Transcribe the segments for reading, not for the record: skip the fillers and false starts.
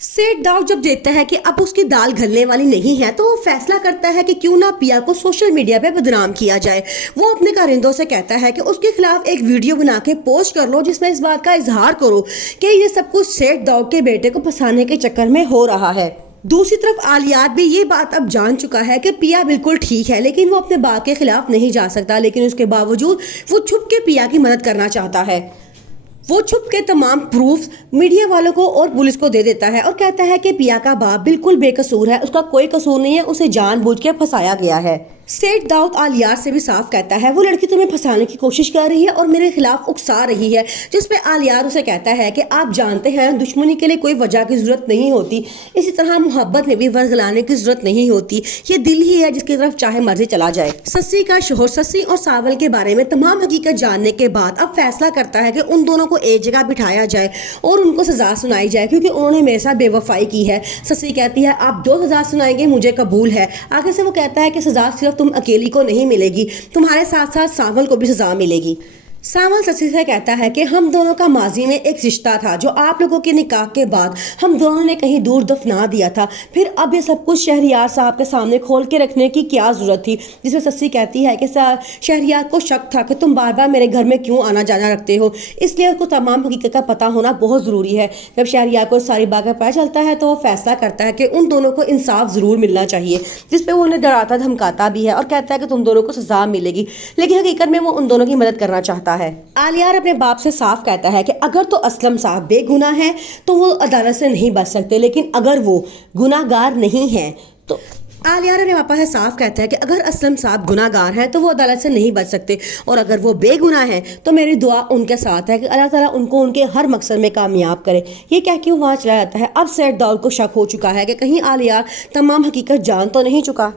सेठ दाऊद जब देखता है कि अब उसकी दाल गलने वाली नहीं है तो वो फैसला करता है कि क्यों ना पिया को सोशल मीडिया पे बदनाम किया जाए। वो अपने कारिंदों से कहता है कि उसके खिलाफ एक वीडियो बना के पोस्ट कर लो जिसमें इस बात का इजहार करो कि ये सब कुछ सेठ दाऊद के बेटे को फंसाने के चक्कर में हो रहा है। दूसरी तरफ आलियात भी ये बात अब जान चुका है कि पिया बिल्कुल ठीक है, लेकिन वो अपने बाप के खिलाफ नहीं जा सकता। लेकिन उसके बावजूद वो छुप के पिया की मदद करना चाहता है। वो छुप के तमाम प्रूफ्स मीडिया वालों को और पुलिस को दे देता है और कहता है कि पिया का बाप बिल्कुल बेकसूर है, उसका कोई कसूर नहीं है, उसे जानबूझ के फंसाया गया है। सेठ दाऊद आलियार से भी साफ कहता है वो लड़की तुम्हें फंसाने की कोशिश कर रही है और मेरे खिलाफ उकसा रही है, जिसपे आलियार उसे कहता है कि आप जानते हैं दुश्मनी के लिए कोई वजह की जरूरत नहीं होती, इसी तरह मोहब्बत में भी वर्गलाने की जरूरत नहीं होती, ये दिल ही है जिसकी तरफ चाहे मर्जी चला जाए। सस्सी का शोहर सस्सी और सावल के बारे में तमाम हकीकत जानने के बाद अब फैसला करता है कि उन दोनों को एक जगह बिठाया जाए और उनको सजा सुनाई जाए क्योंकि उन्होंने मेरे साथ बेवफाई की है। सस्सी कहती है आप जो सजा सुनाएंगे मुझे कबूल है। आगे से वो कहता है कि सजा सिर्फ तुम अकेली को नहीं मिलेगी, तुम्हारे साथ साथ सावल को भी सजा मिलेगी। सावल सस्सी से कहता है कि हम दोनों का माजी में एक रिश्ता था जो आप लोगों के निकाह के बाद हम दोनों ने कहीं दूर दफना दिया था, फिर अब ये सब कुछ शहरियार साहब के सामने खोल के रखने की क्या जरूरत थी। जिसमें सस्सी कहती है कि शहरियार को शक था कि तुम बार बार मेरे घर में क्यों आना जाना रखते हो, इसलिए उसको तमाम हकीकत का पता होना बहुत ज़रूरी है। जब शहरियार को सारी बात का पता चलता है तो वो फैसला करता है कि उन दोनों को इंसाफ ज़रूर मिलना चाहिए, जिसपे वो उन्हें डराता धमकाता भी है और कहता है कि तुम दोनों को सजा मिलेगी, लेकिन हकीकत में वो उन दोनों की मदद करना चाहता है। आलियार अपने बाप से साफ कहता है कि अगर तो असलम साहब बेगुनाह हैं तो वो अदालत से नहीं बच सकते, लेकिन अगर वो गुनाहगार नहीं हैं तो आलियार अपने पापा से साफ कहता है कि अगर असलम साहब गुनाहगार हैं तो वो अदालत से नहीं बच सकते, और अगर वो बेगुनाह हैं तो मेरी दुआ उनके साथ है कि अल्लाह ताला उनको उनके हर मकसद में कामयाब करे। ये कह के वो वहाँ चला जाता है। अब सेठ दाऊद को शक हो चुका है कि कहीं आलियार तमाम हकीकत जान तो नहीं चुका।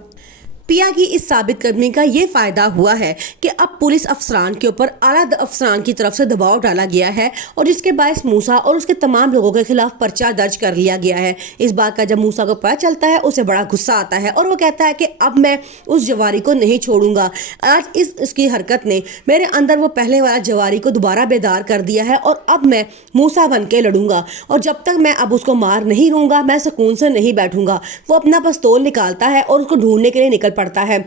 पिया की इस साबित करने का ये फायदा हुआ है कि अब पुलिस अफसरान के ऊपर आला अफसरान की तरफ से दबाव डाला गया है और जिसके बायस मूसा और उसके तमाम लोगों के खिलाफ पर्चा दर्ज कर लिया गया है। इस बात का जब मूसा को पता चलता है उसे बड़ा गुस्सा आता है और वो कहता है कि अब मैं उस जवारी को नहीं छोड़ूंगा। आज इसकी हरकत ने मेरे अंदर वो पहले वाला जवारी को दोबारा बेदार कर दिया है और अब मैं मूसा बन के लड़ूंगा, और जब तक मैं अब उसको मार नहीं लूंगा मैं सुकून से नहीं बैठूंगा। वो अपना पिस्तौल निकालता है और उसको ढूंढने के लिए निकल पड़ता है।